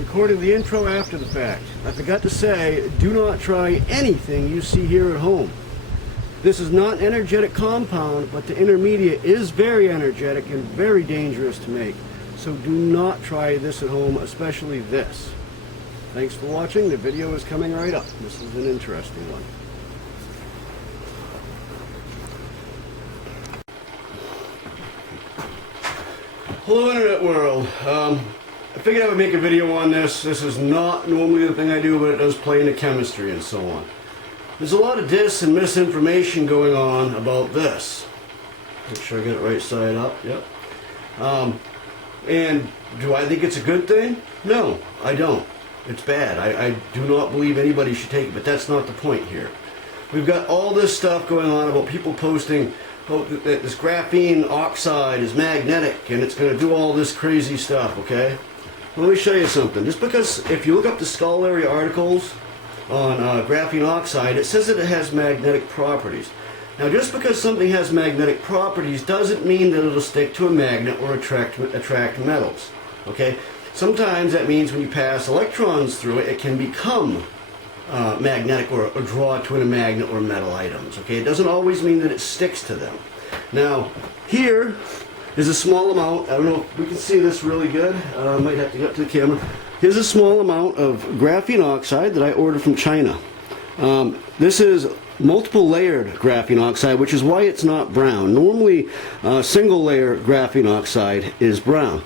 recording the intro after the fact. I forgot to say, do not try anything you see here at home. This is not an energetic compound, but the intermediate is very energetic and very dangerous to make. So do not try this at home, especially this. Thanks for watching. The video is coming right up. This is an interesting one. Hello Internet world. I figured I would make a video on this. This is not normally the thing I do, but it does play into chemistry and so on. There's a lot of dis and misinformation going on about this. Make sure I get it right side up. Yep. And do I think it's a good thing? No, I don't. It's bad. I do not believe anybody should take it, but that's not the point here. We've got all this stuff going on about people posting, oh, that this graphene oxide is magnetic and it's going to do all this crazy stuff, okay? Well, let me show you something. Just because, if you look up the scholarly articles on graphene oxide, it says that it has magnetic properties. Now, just because something has magnetic properties doesn't mean that it'll stick to a magnet or attract metals, okay? Sometimes that means when you pass electrons through it, it can become magnetic or draw to a magnet or metal items, okay? It doesn't always mean that it sticks to them. Now, here is a small amount. I don't know if we can see this really good. I might have to get up to the camera. Here's a small amount of graphene oxide that I ordered from China. This is multiple layered graphene oxide, which is why it's not brown. Normally, single layer graphene oxide is brown.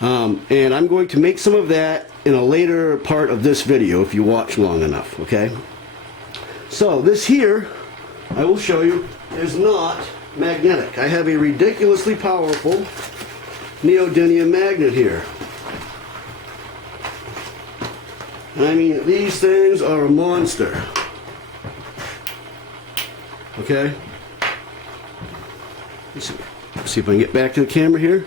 And I'm going to make some of that in a later part of this video if you watch long enough, okay? So this here, I will show you, is not magnetic. I have a ridiculously powerful neodymium magnet here. I mean, these things are a monster. Okay? Let's see if I can get back to the camera here.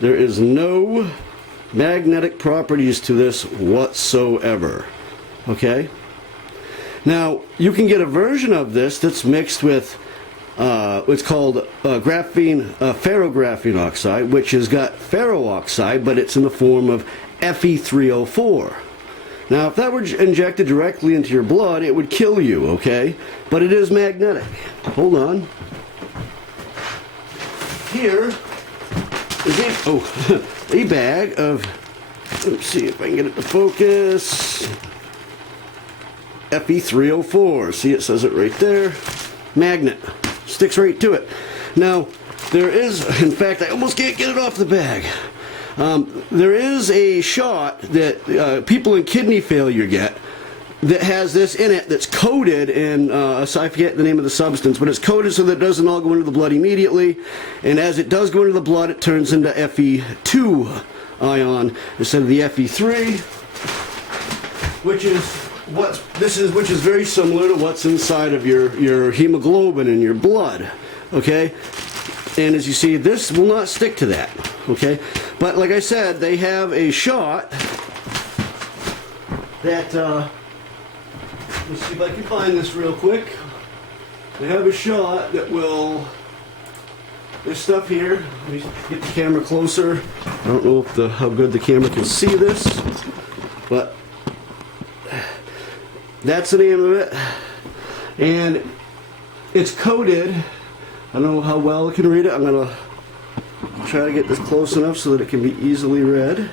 There is no magnetic properties to this whatsoever. Okay? Now, you can get a version of this that's mixed with what's called ferrographene oxide, which has got ferro-oxide, but it's in the form of Fe3O4. Now, if that were injected directly into your blood, it would kill you, okay? But it is magnetic. Hold on. Here is a bag of, let's see if I can get it to focus, Fe3O4. See, it says it right there. Magnet. Sticks right to it. Now, there is, in fact, I almost can't get it off the bag. There is a shot that people in kidney failure get that has this in it that's coated in, so I forget the name of the substance, but it's coated so that it doesn't all go into the blood immediately, and as it does go into the blood, it turns into Fe2 ion instead of the Fe3, which is very similar to what's inside of your hemoglobin in your blood, okay? And as you see, this will not stick to that, okay? But like I said, they have a shot that, let's see if I can find this real quick. They have a shot that will, this stuff here, let me get the camera closer. I don't know if how good the camera can see this, but that's the name of it. And it's coated. I don't know how well it can read it. I'm going to try to get this close enough so that it can be easily read.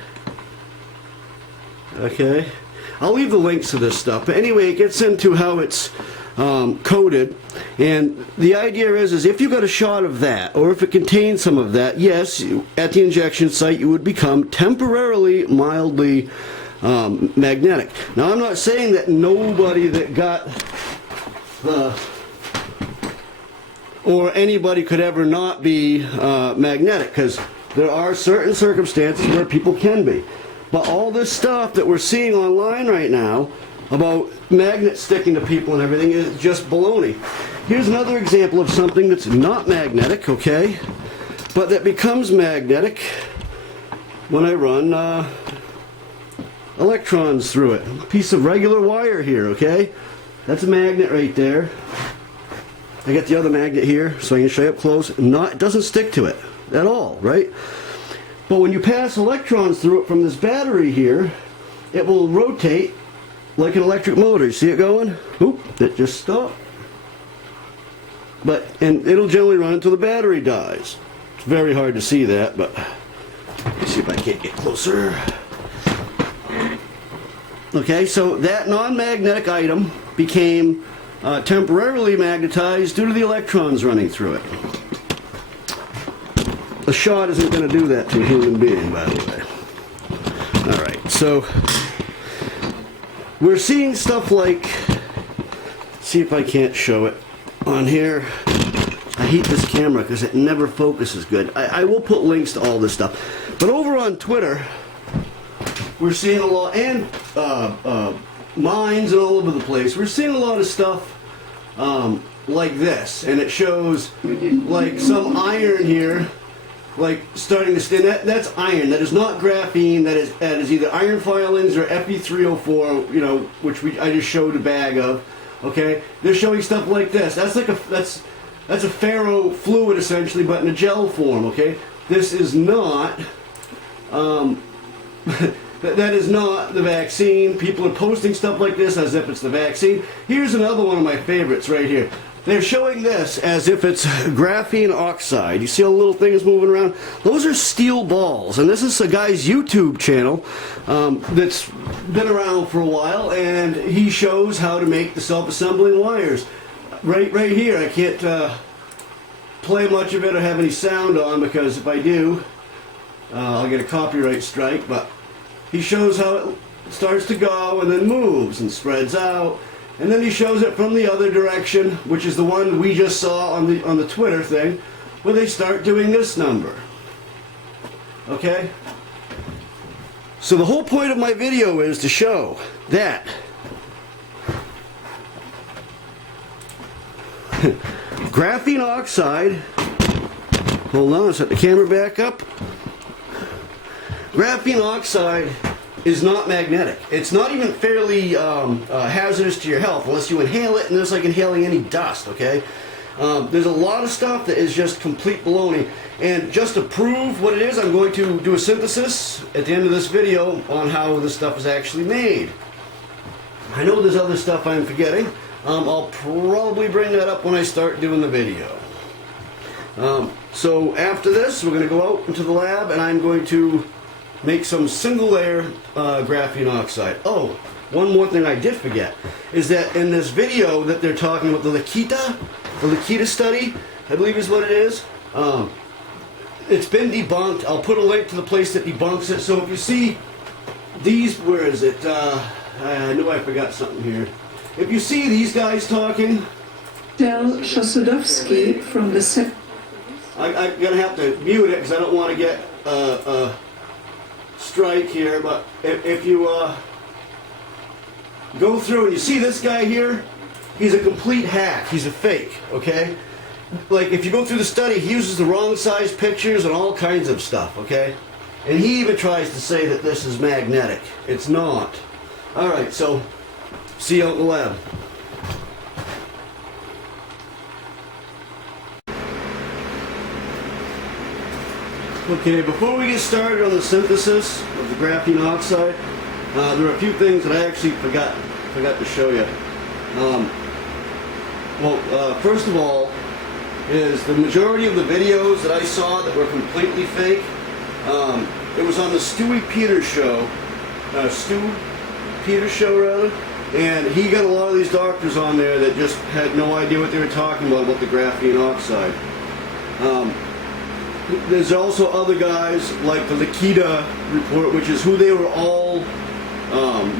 Okay. I'll leave the links to this stuff. But anyway, it gets into how it's coated. And the idea is if you got a shot of that, or if it contains some of that, yes, at the injection site you would become temporarily, mildly magnetic. Now, I'm not saying that nobody that got or anybody could ever not be magnetic, because there are certain circumstances where people can be. But all this stuff that we're seeing online right now about magnets sticking to people and everything is just baloney. Here's another example of something that's not magnetic, okay, but that becomes magnetic when I run electrons through it. A piece of regular wire here, okay? That's a magnet right there. I got the other magnet here, so I can show you up close. It doesn't stick to it at all, right? But when you pass electrons through it from this battery here, it will rotate like an electric motor. You see it going? Oop, it just stopped. And it'll generally run until the battery dies. It's very hard to see that, but let's see if I can't get closer. Okay, so that non-magnetic item became temporarily magnetized due to the electrons running through it. A shot isn't going to do that to a human being, by the way. Alright, so we're seeing stuff like, see if I can't show it on here. I hate this camera because it never focuses good. I will put links to all this stuff. But over on Twitter, we're seeing a lot, and mines and all over the place, we're seeing a lot of stuff like this. And it shows like some iron here, like starting to stand. That's iron. That is not graphene. That is either iron filings or Fe3O4, you know, which I just showed a bag of. Okay, they're showing stuff like this. That's like that's a ferro fluid essentially, but in a gel form. Okay, this is not. That is not the vaccine. People are posting stuff like this as if it's the vaccine. Here's another one of my favorites right here. They're showing this as if it's graphene oxide. You see all the little things moving around? Those are steel balls. And this is a guy's YouTube channel that's been around for a while, and he shows how to make the self-assembling wires. Right here. I can't play much of it or have any sound on, because if I do, I'll get a copyright strike. But he shows how it starts to go and then moves and spreads out. And then he shows it from the other direction, which is the one we just saw on the Twitter thing, where they start doing this number. Okay? So the whole point of my video is to show that graphene oxide, hold on, set the camera back up. Graphene oxide is not magnetic. It's not even fairly hazardous to your health unless you inhale it, and it's like inhaling any dust, okay? There's a lot of stuff that is just complete baloney. And just to prove what it is, I'm going to do a synthesis at the end of this video on how this stuff is actually made. I know there's other stuff I'm forgetting. I'll probably bring that up when I start doing the video. So after this, we're going to go out into the lab, and I'm going to make some single layer graphene oxide. Oh, one more thing I did forget is that in this video that they're talking about, the Lakita study, I believe is what it is. It's been debunked. I'll put a link to the place that debunks it. So if you see these, where is it? I knew I forgot something here. If you see these guys talking, Del Shosudovsky from the I'm gonna have to mute it because I don't want to get strike here, but if you go through and you see this guy here, he's a complete hack. He's a fake, okay? Like, if you go through the study, he uses the wrong size pictures and all kinds of stuff, okay? And he even tries to say that this is magnetic. It's not. Alright, so see you out in the lab. Okay, before we get started on the synthesis of the graphene oxide, there are a few things that I actually forgot to show you. First of all, is the majority of the videos that I saw that were completely fake. It was on the Stewie Peters show, and he got a lot of these doctors on there that just had no idea what they were talking about the graphene oxide. There's also other guys like the Lakita report, which is who they were all,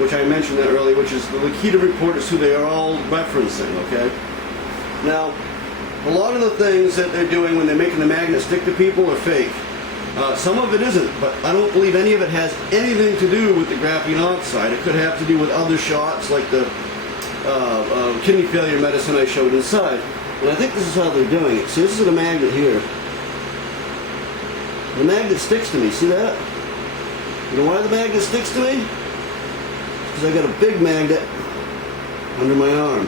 which I mentioned that earlier, which is the Lakita report is who they are all referencing, okay? Now, a lot of the things that they're doing when they're making the magnet stick to people are fake. Some of it isn't, but I don't believe any of it has anything to do with the graphene oxide. It could have to do with other shots like the kidney failure medicine I showed inside. And I think this is how they're doing it. See, this is a magnet here. The magnet sticks to me, see that? You know why the magnet sticks to me? Because I got a big magnet under my arm.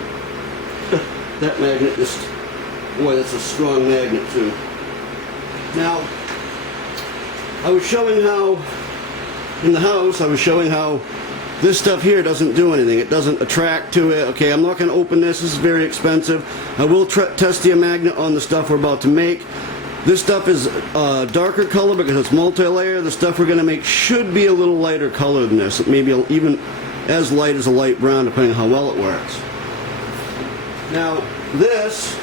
That magnet just, boy, that's a strong magnet too. Now, I was showing how, in the house, I was showing how this stuff here doesn't do anything. It doesn't attract to it. Okay, I'm not going to open this. This is very expensive. I will test the magnet on the stuff we're about to make. This stuff is darker color because it's multi-layer. The stuff we're going to make should be a little lighter color than this. Maybe even as light as a light brown, depending on how well it works. Now, this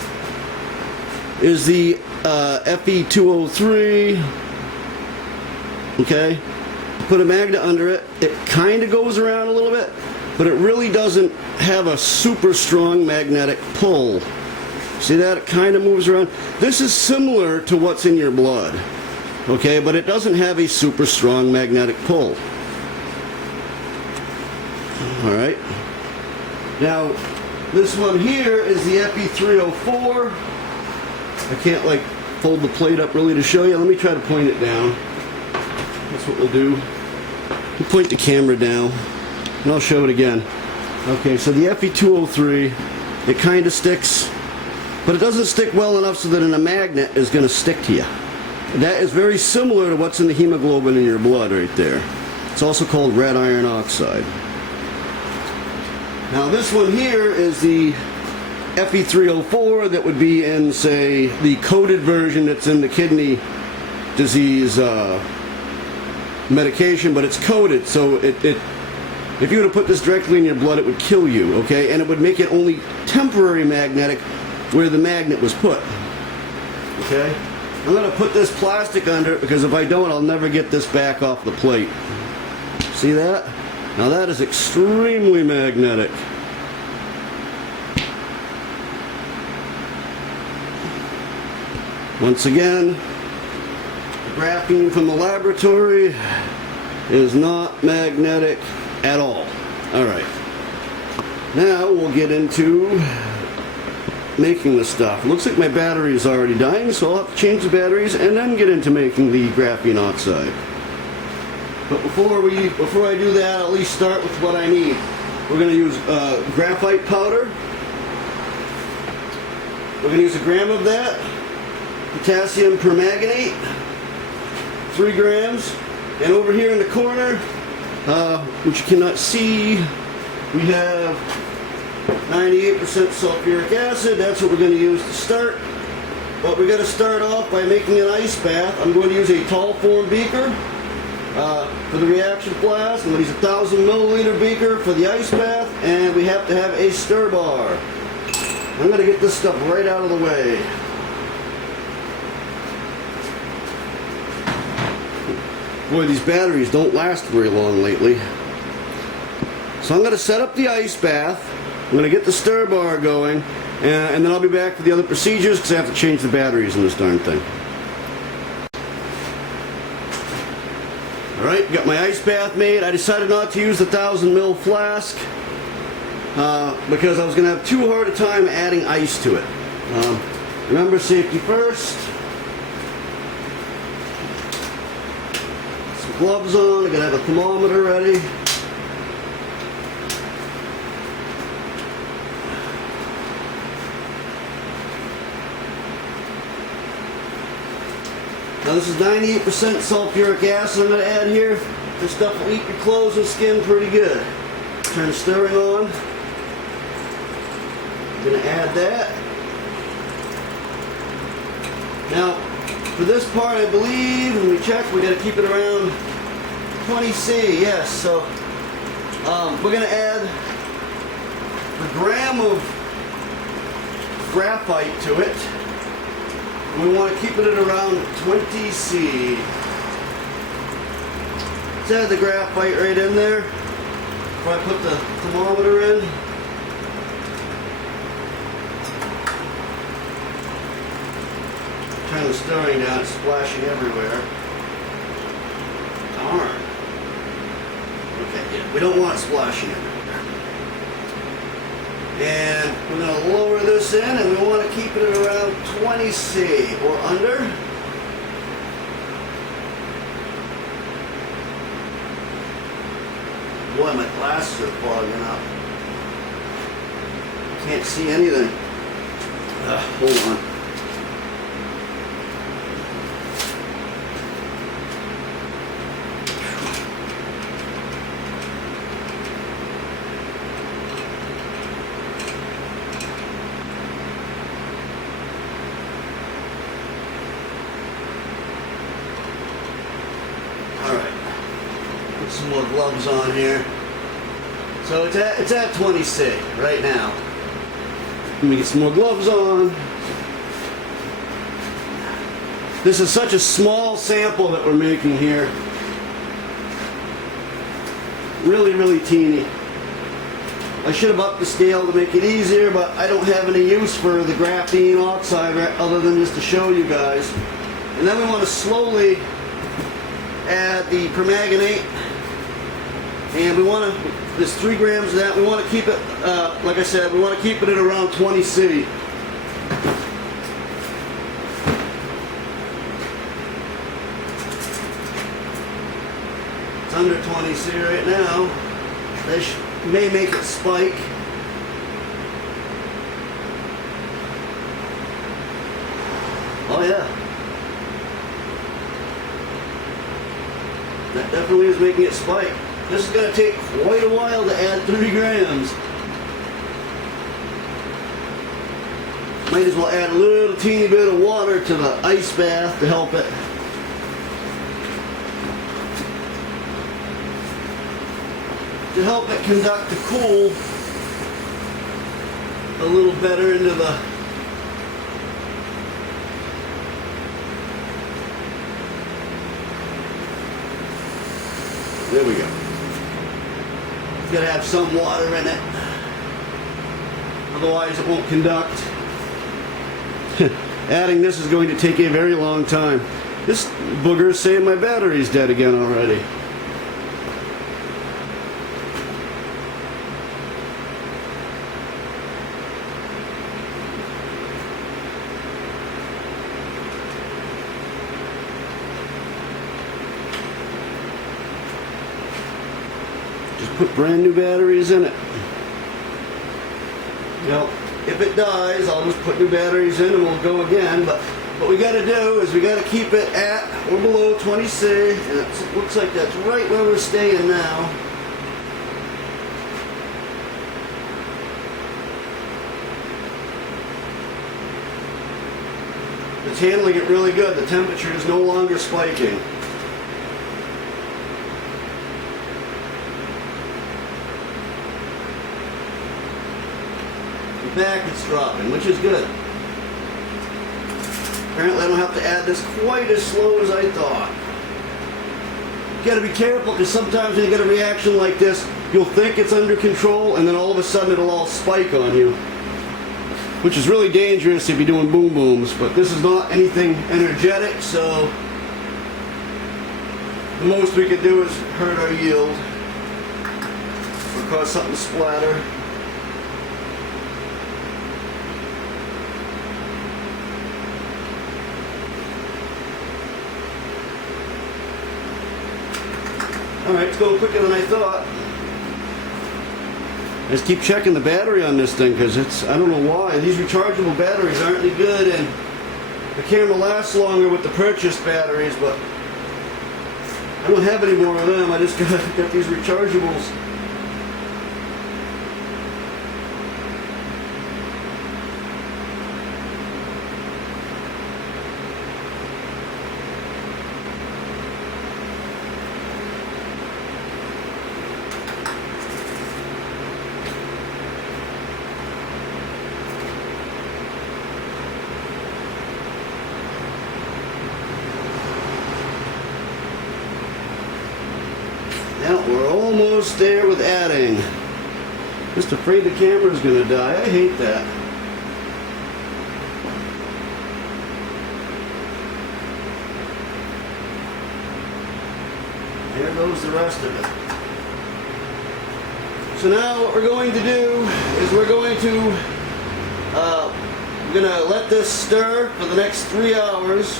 is the FE203. Okay, put a magnet under it. It kind of goes around a little bit, but it really doesn't have a super strong magnetic pull. See that? It kind of moves around. This is similar to what's in your blood, okay, but it doesn't have a super strong magnetic pull. All right. Now, this one here is the FE304. I can't like fold the plate up really to show you. Let me try to point it down. That's what we'll do. We'll point the camera down, and I'll show it again. Okay, so the FE203, it kind of sticks, but it doesn't stick well enough so that a magnet is going to stick to you. That is very similar to what's in the hemoglobin in your blood right there. It's also called red iron oxide. Now this one here is the FE304 that would be in, say, the coated version that's in the kidney disease medication, but it's coated, so if you were to put this directly in your blood, it would kill you, okay? And it would make it only temporary magnetic where the magnet was put, okay? I'm going to put this plastic under it because if I don't, I'll never get this back off the plate. See that? Now that is extremely magnetic. Once again, the graphene from the laboratory is not magnetic at all. Alright. Now we'll get into making the stuff. It looks like my battery is already dying, so I'll have to change the batteries and then get into making the graphene oxide. But before I do that, I'll at least start with what I need. We're going to use graphite powder. We're going to use 1 gram of that. Potassium permanganate, 3 grams. And over here in the corner, which you cannot see, we have 98% sulfuric acid. That's what we're going to use to start. But we're going to start off by making an ice bath. I'm going to use a tall form beaker for the reaction flask. I'm going to use a 1,000 milliliter beaker for the ice bath, and we have to have a stir bar. I'm going to get this stuff right out of the way. Boy, these batteries don't last very long lately. So I'm going to set up the ice bath. I'm going to get the stir bar going, and then I'll be back for the other procedures because I have to change the batteries in this darn thing. Alright, got my ice bath made. I decided not to use the 1,000 ml flask because I was going to have too hard a time adding ice to it. Remember, safety first. Some gloves on. I got to have a thermometer ready. Now this is 98% sulfuric acid I'm going to add here. This stuff will eat your clothes and skin pretty good. Turn the stirring on. I'm going to add that. Now, for this part, I believe, when we check, we got to keep it around 20 C. Yes, so we're going to add a gram of graphite to it. We want to keep it at around 20 C. Let's add the graphite right in there before I put the thermometer in. Turn the stirring down, it's splashing everywhere. Darn. Okay, yeah, we don't want it splashing everywhere. And we're going to lower this in, and we want to keep it at around 20 C or under. Boy, my glasses are fogging up. Can't see anything. Hold on. Put some more gloves on here. So it's at 20 C right now. Let me get some more gloves on. This is such a small sample that we're making here. Really, really teeny. I should have upped the scale to make it easier, but I don't have any use for the graphene oxide other than just to show you guys. And then we want to slowly add the permanganate. And we want to, there's 3 grams of that. We want to keep it, like I said, we want to keep it at around 20 C. It's under 20 C right now. This may make it spike. Oh yeah. That definitely is making it spike. This is going to take quite a while to add 3 grams. Might as well add a little teeny bit of water to the ice bath to help it. To help it conduct the cool a little better into the there we go. It's got to have some water in it, otherwise it won't conduct. Adding this is going to take a very long time. This booger is saying my battery's dead again already. Just put brand new batteries in it. You know, if it dies, I'll just put new batteries in and we'll go again. But what we got to do is we got to keep it at or below 20 C, and it looks like that's right where we're staying now. It's handling it really good. The temperature is no longer spiking. Back it's dropping, which is good. Apparently I don't have to add this quite as slow as I thought. You gotta be careful because sometimes when you get a reaction like this, you'll think it's under control and then all of a sudden it'll all spike on you. Which is really dangerous if you're doing boom booms, but this is not anything energetic, so the most we could do is hurt our yield or cause something to splatter. Alright, it's going quicker than I thought. I just keep checking the battery on this thing because it's, I don't know why. These rechargeable batteries aren't any good, and the camera lasts longer with the purchased batteries, but I don't have any more of them. I just got these rechargeables. Now we're almost there with adding. Just afraid the camera's gonna die. I hate that. There goes the rest of it. So now what we're going to do is we're gonna let this stir for the next 3 hours.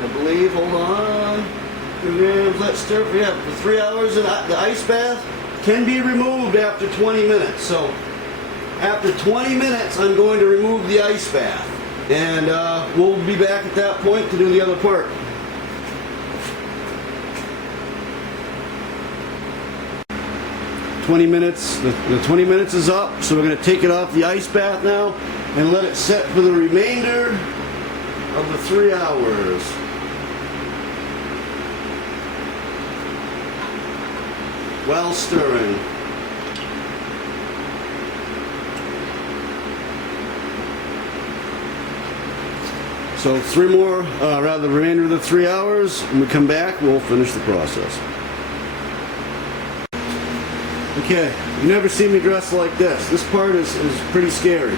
I believe, hold on. Let's stir for 3 hours, and the ice bath can be removed after 20 minutes. So after 20 minutes, I'm going to remove the ice bath, and we'll be back at that point to do the other part. The 20 minutes is up, so we're going to take it off the ice bath now and let it set for the remainder of the 3 hours. while stirring. So 3 more, rather the remainder of the 3 hours, when we come back, we'll finish the process. Okay, you never see me dressed like this. This part is pretty scary.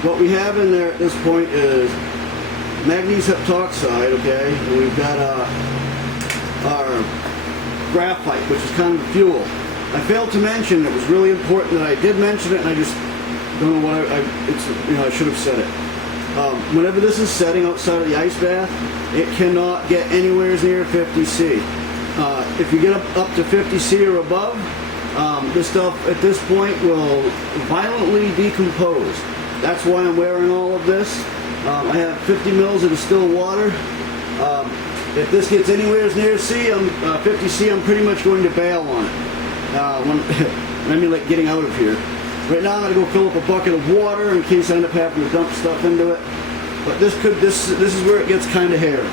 What we have in there at this point is manganese heptoxide, okay? And we've got our graphite, which is kind of the fuel. I failed to mention, it was really important that I did mention it, and I just don't know what I should have said it. Whenever this is setting outside of the ice bath, it cannot get anywhere near 50C. If you get up to 50C or above, this stuff at this point will violently decompose. That's why I'm wearing all of this. I have 50 mils of distilled water. If this gets anywhere near 50C, I'm pretty much going to bail on it. I mean, like getting out of here. Right now, I'm going to go fill up a bucket of water in case I end up having to dump stuff into it. But this is where it gets kind of hairy.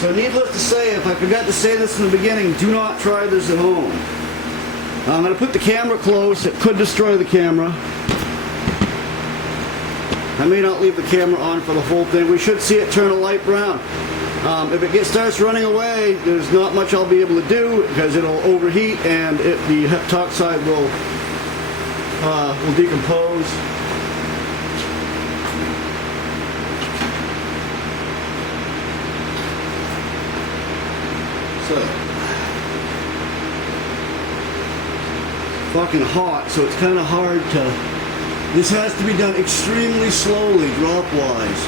So needless to say, if I forgot to say this in the beginning, do not try this at home. I'm going to put the camera close. It could destroy the camera. I may not leave the camera on for the whole thing. We should see it turn a light brown. If it starts running away, there's not much I'll be able to do because it'll overheat and the heptoxide will decompose. Fucking hot, so it's kind of hard to. This has to be done extremely slowly, drop-wise.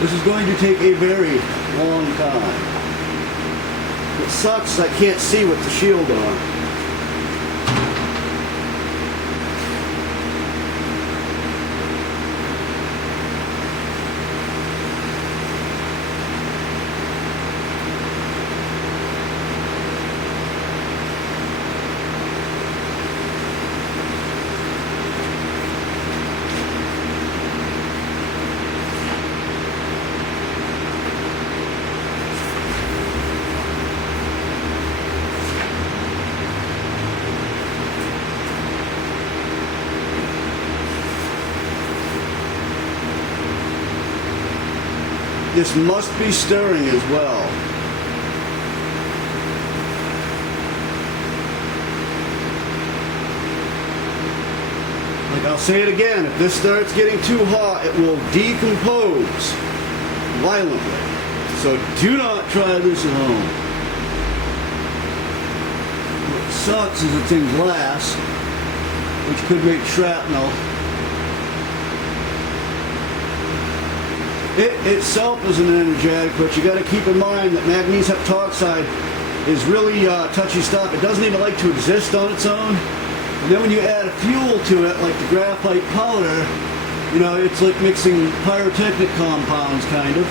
This is going to take a very long time. It sucks I can't see with the shield on. This must be stirring as well. Like I'll say it again, if this starts getting too hot, it will decompose violently. So do not try this at home. What sucks is it's in glass, which could make shrapnel. It itself is an energetic, but you got to keep in mind that manganese heptoxide is really touchy stuff. It doesn't even like to exist on its own. And then when you add a fuel to it, like the graphite powder, you know, it's like mixing pyrotechnic compounds, kind of.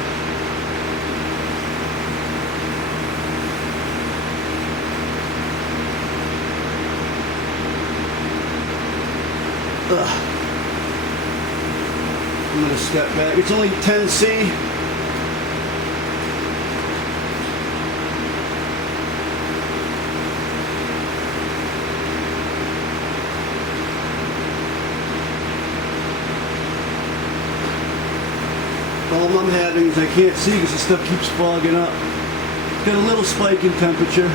Ugh. I'm going to step back. It's only 10C. Problem I'm having is I can't see because the stuff keeps fogging up. Got a little spike in temperature.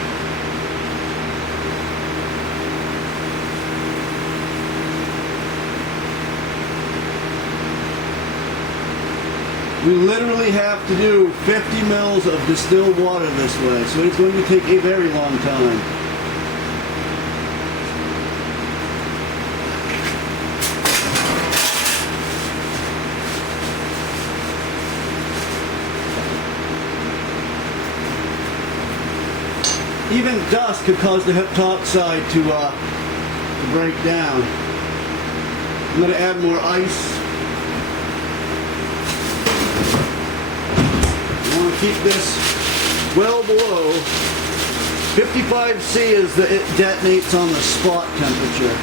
We literally have to do 50 mils of distilled water this way, so it's going to take a very long time. even dust could cause the heptoxide to break down. I'm going to add more ice. I want to keep this well below 55 C as it detonates on the spot temperature.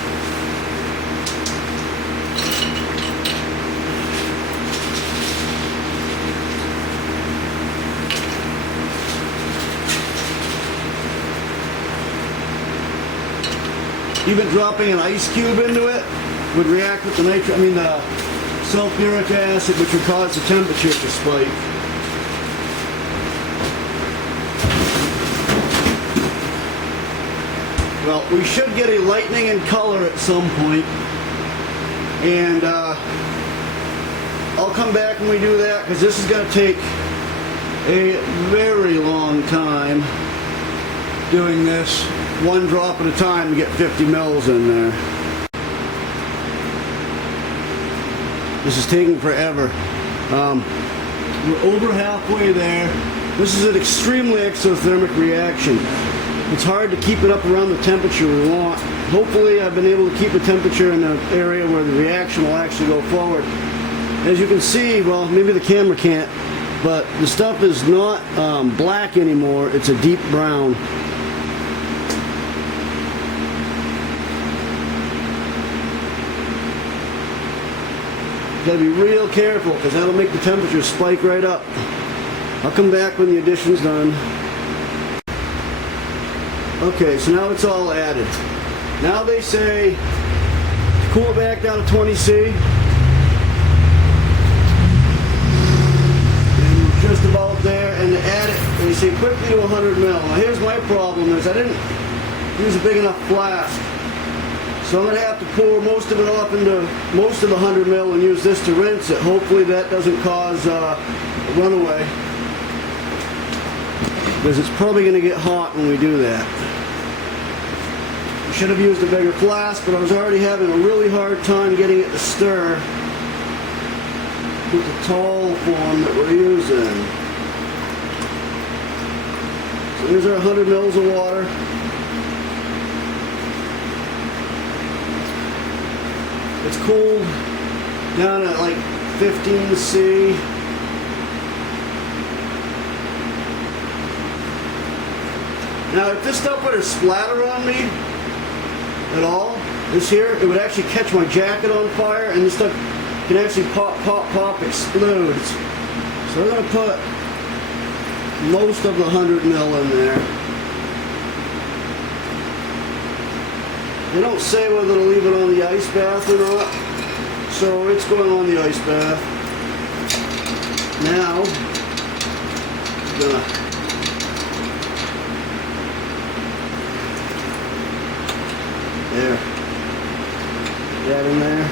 Even dropping an ice cube into it would react with the the sulfuric acid, which would cause the temperature to spike. Well, we should get a lightening in color at some point, and I'll come back when we do that, because this is going to take a very long time doing this one drop at a time to get 50 mils in there. This is taking forever. We're over halfway there. This is an extremely exothermic reaction. It's hard to keep it up around the temperature we want. Hopefully I've been able to keep the temperature in an area where the reaction will actually go forward. As you can see, well, maybe the camera can't, but the stuff is not black anymore. It's a deep brown. Gotta be real careful, because that'll make the temperature spike right up. I'll come back when the addition's done. Okay, so now it's all added. Now they say to cool it back down to 20 C. And we're just about there, and to add it, they say quickly to 100 mil. Now here's my problem, is I didn't use a big enough flask. So I'm going to have to pour most of it off into most of the 100 mil and use this to rinse it. Hopefully that doesn't cause a runaway, because it's probably going to get hot when we do that. I should have used a bigger flask, but I was already having a really hard time getting it to stir with the tall form that we're using. So here's our 100 mils of water. It's cooled down at like 15 C. Now if this stuff were to splatter on me at all, this here, it would actually catch my jacket on fire, and this stuff can actually pop, pop, pop, explodes. So I'm going to put most of the 100 mil in there. They don't say whether to leave it on the ice bath or not, so it's going on the ice bath. Now, I'm gonna there, get that in there.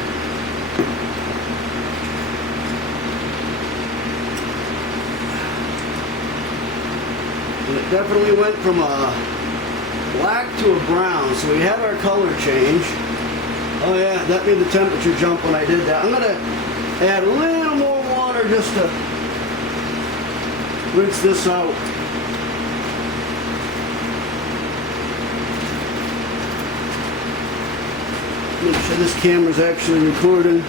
And it definitely went from a black to a brown, so we have our color change. Oh yeah, that made the temperature jump when I did that. I'm going to add a little more water just to rinse this out. Make sure this camera's actually recording.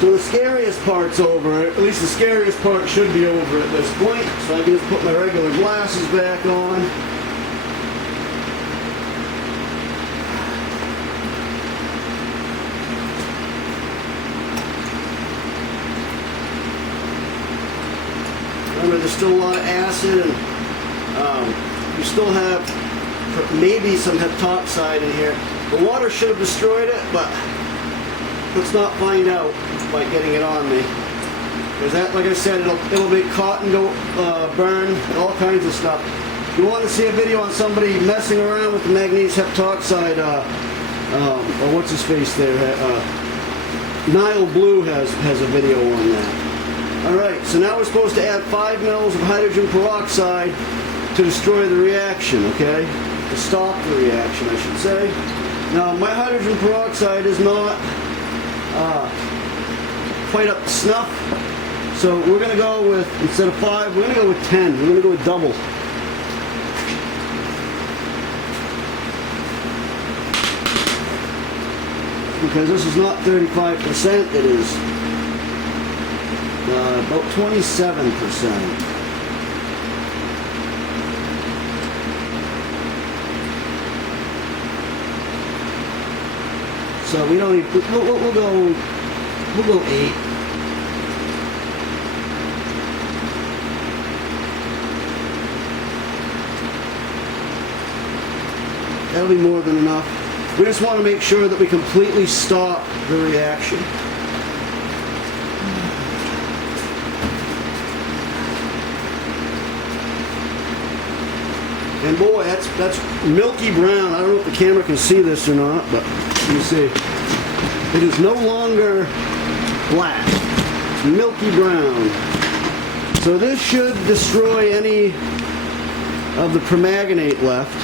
So the scariest part's over, at least the scariest part should be over at this point, so I can just put my regular glasses back on. Remember, there's still a lot of acid, and you still have maybe some heptoxide in here. The water should have destroyed it, but let's not find out by getting it on me. Because that, like I said, it'll make cotton go burn, and all kinds of stuff. If you want to see a video on somebody messing around with the manganese heptoxide, or what's his face there, Nile Blue has a video on that. Alright, so now we're supposed to add 5 mils of hydrogen peroxide to destroy the reaction, okay? To stop the reaction, I should say. Now, my hydrogen peroxide is not quite up to snuff, so we're going to go with, instead of 5, we're going to go with 10. We're going to go with double. because this is not 35%, it is about 27%. So we don't even, we'll go 8. That'll be more than enough. We just want to make sure that we completely stop the reaction. And boy, that's milky brown. I don't know if the camera can see this or not, but you see, it is no longer black. It's milky brown. So this should destroy any of the permanganate left.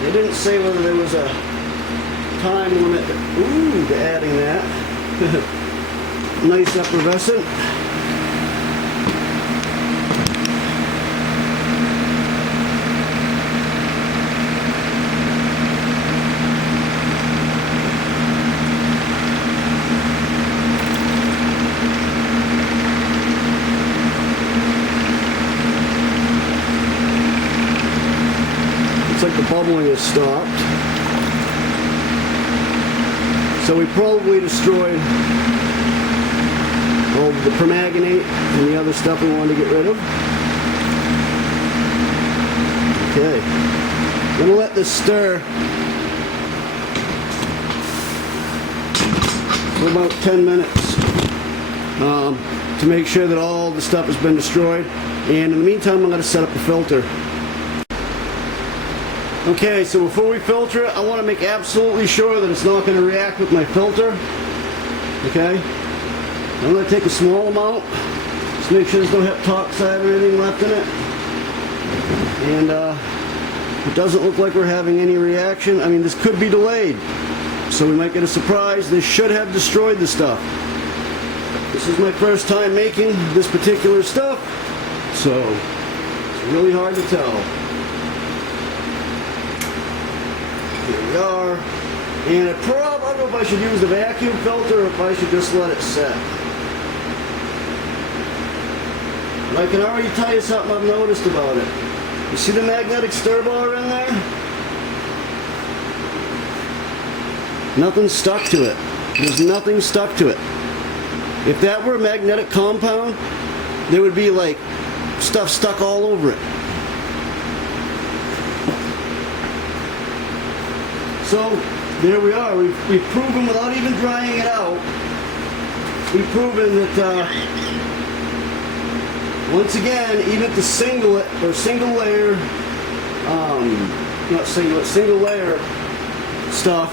They didn't say whether there was a time limit to adding that. Nice effervescent. Looks like the bubbling has stopped. So we probably destroyed all the permanganate and the other stuff we wanted to get rid of. Okay. I'm going to let this stir for about 10 minutes to make sure that all the stuff has been destroyed. And in the meantime, I'm going to set up the filter. Okay, so before we filter it, I want to make absolutely sure that it's not going to react with my filter. Okay? I'm going to take a small amount, just make sure there's no heptoxide or anything left in it. And it doesn't look like we're having any reaction. I mean, this could be delayed, so we might get a surprise. This should have destroyed the stuff. This is my first time making this particular stuff, so it's really hard to tell. Here we are. And I don't know if I should use the vacuum filter or if I should just let it set. But I can already tell you something I've noticed about it. You see the magnetic stir bar in there? Nothing stuck to it. There's nothing stuck to it. If that were a magnetic compound, there would be like stuff stuck all over it. So there we are. We've proven without even drying it out. We've proven that once again, even the singlet or single layer, not singlet, single layer stuff,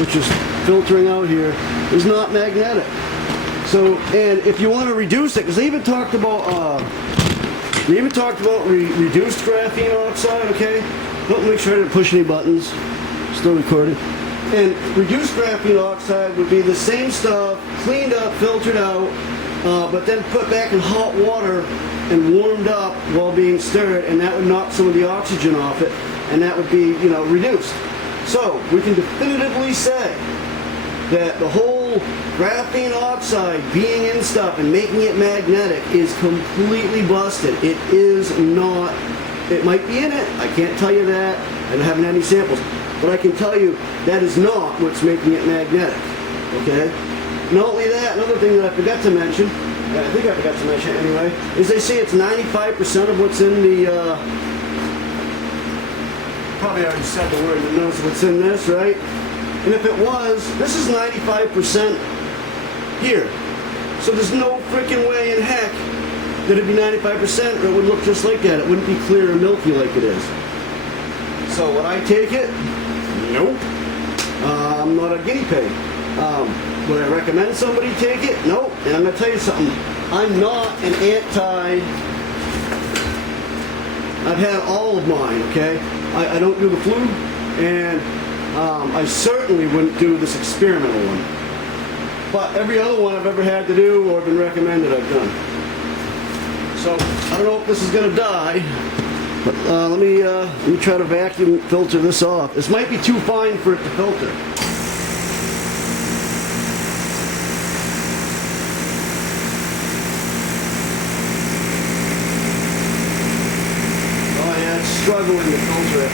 which is filtering out here, is not magnetic. So, and if you want to reduce it, because they even talked about reduced graphene oxide. Okay, don't make sure I didn't push any buttons. Still recording. And reduced graphene oxide would be the same stuff, cleaned up, filtered out, but then put back in hot water and warmed up while being stirred, and that would knock some of the oxygen off it, and that would be, reduced. So we can definitively say that the whole graphene oxide being in stuff and making it magnetic is completely busted. It is not. It might be in it. I can't tell you that. I haven't had any samples. But I can tell you that is not what's making it magnetic. Okay? Not only that, another thing that I forgot to mention, I think I forgot to mention anyway, is they say it's 95% of what's in the, probably already said the word that knows what's in this, right? And if it was, this is 95% here. So there's no freaking way in heck that it'd be 95% or it would look just like that. It wouldn't be clear or milky like it is. So would I take it? Nope. I'm not a guinea pig. Would I recommend somebody take it? Nope. And I'm going to tell you something. I'm not an anti... I've had all of mine, okay? I don't do the flu, and I certainly wouldn't do this experimental one. But every other one I've ever had to do or been recommended, I've done. So, I don't know if this is going to die, But let me try to vacuum filter this off. This might be too fine for it to filter. Oh yeah, it's struggling to filter it.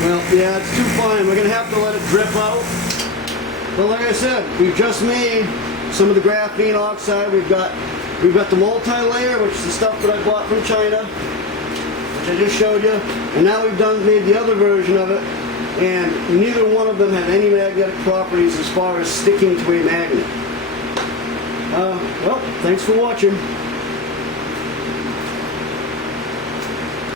Well, yeah, it's too fine. We're going to have to let it drip out. But like I said, we've just made some of the graphene oxide. We've got the multi-layer, which is the stuff that I bought from China, which I just showed you. And now we've made the other version of it. And neither one of them have any magnetic properties as far as sticking to a magnet. Well, thanks for watching.